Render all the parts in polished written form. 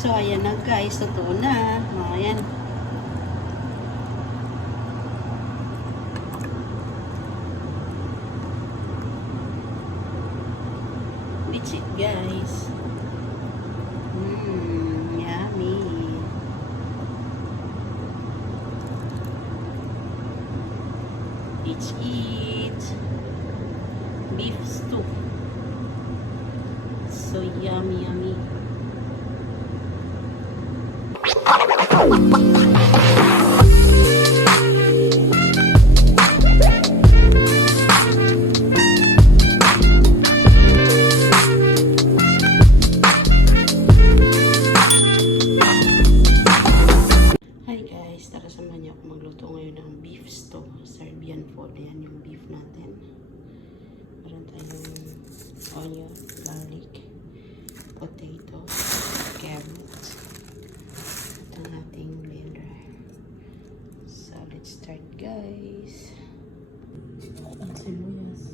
So, ayan na guys. Totoo na. O, ayan. That's it guys. Yummy. Let's eat beef stew. So yummy, yummy. Hi guys, tara samahan niyo ako magluto ngayon ng beef stew. Serbian food. Yan yung beef natin. Meron tayong onion, garlic, potato, carrot, at ang ating blender. So, let's start guys. Ang sibuyas.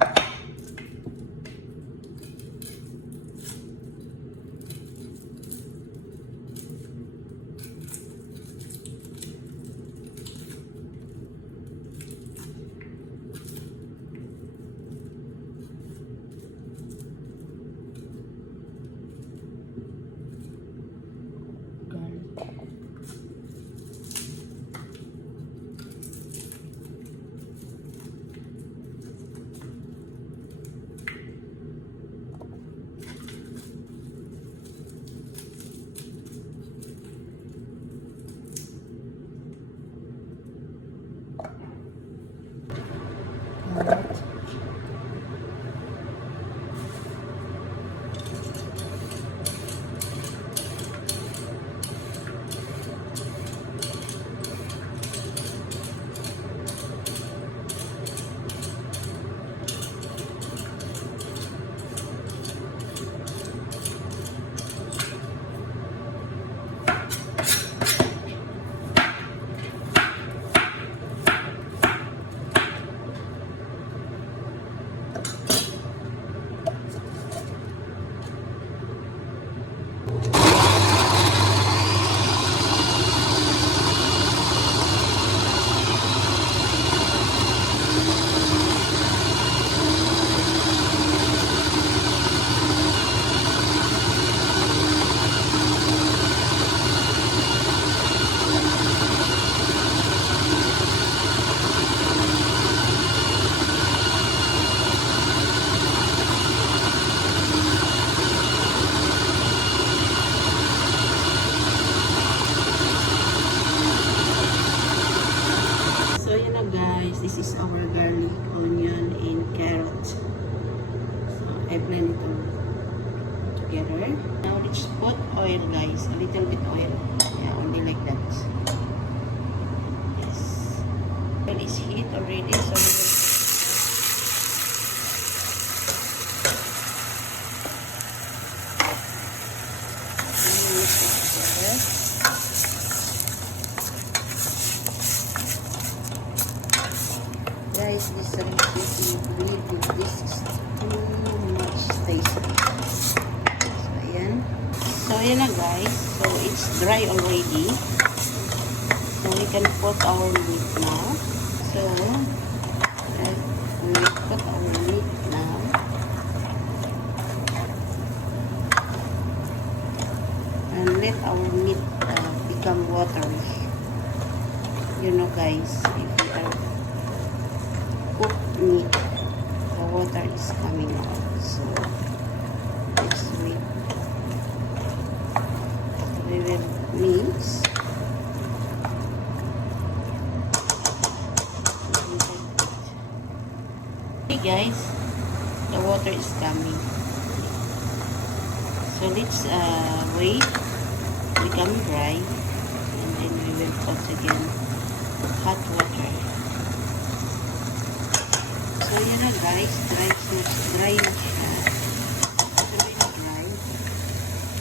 This is our garlic, onion, and carrot. So, I blend it all together. Now, let's put oil, guys. A little bit oil. Yeah, only like that. Yes. Oil is heat already, so we will mix it together. Guys, this recipe really, this is too much tasty. So, ayan. So, ayan na guys. So, it's dry already. So, we can put our meat now. So, we will put our meat now. And let our meat become watery. You know guys, if we are cooked meat, the water is coming out. So let's wait. We will mix. Okay guys, the water is coming. So let's wait, become dry, and then we will put again hot water. So, yun na guys, dry na siya. It's already dry.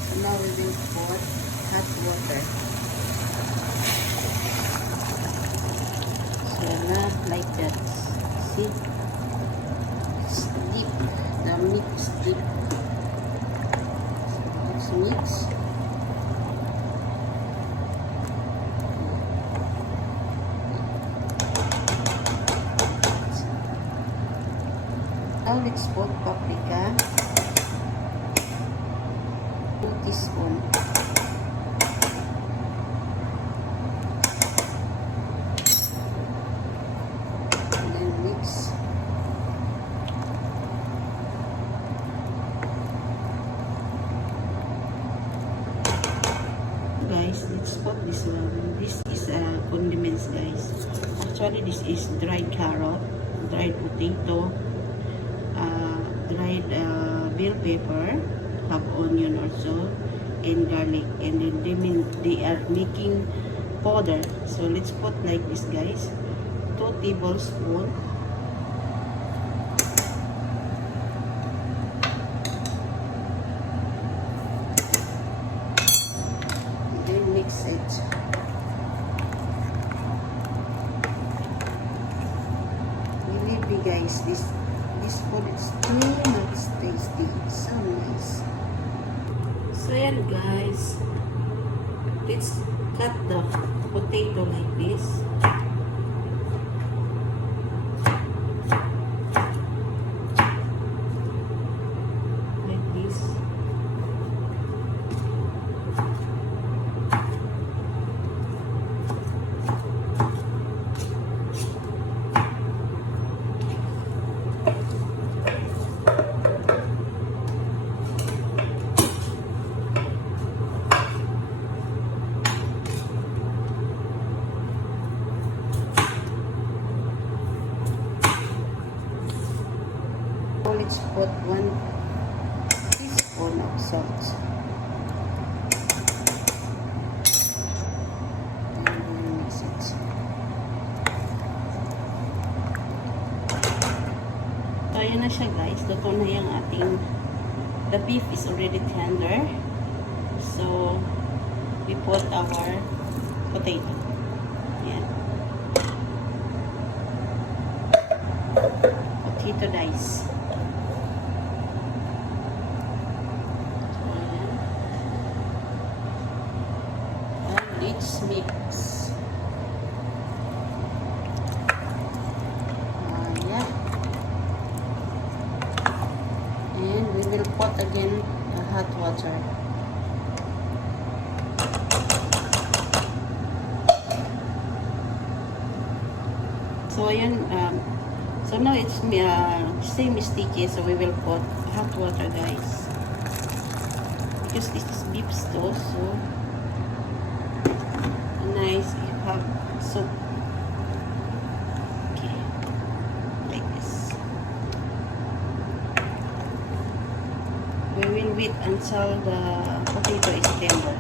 So, now we will put hot water. So, na, like that. See? It's deep. The meat is deep. So, let's mix. let's put paprika. 2 teaspoons. And then mix. Guys, let's put this one. This is condiments, guys. Actually, this is dried carrot, dried potato, dried bell pepper, have onion also, and garlic. And then they are making powder. So let's put like this, guys. 2 tablespoons. Mix it. Believe me, guys, this food is too much tasty. It's so nice. So yan, guys, let's cut the potato like this. Like this. Let's put 1 teaspoon of salt. And then mix it. So, ayan na siya, guys. Luto na yung ating, the beef is already tender. So, we put our potato. Ayan. Potato dice. Let's mix. Yeah. And we will put again hot water. So ayan, so now it's same as sticky, so we will put hot water, guys, because this is beef stew, so nice you have soup. Okay, like this. We will wait until the potato is tender.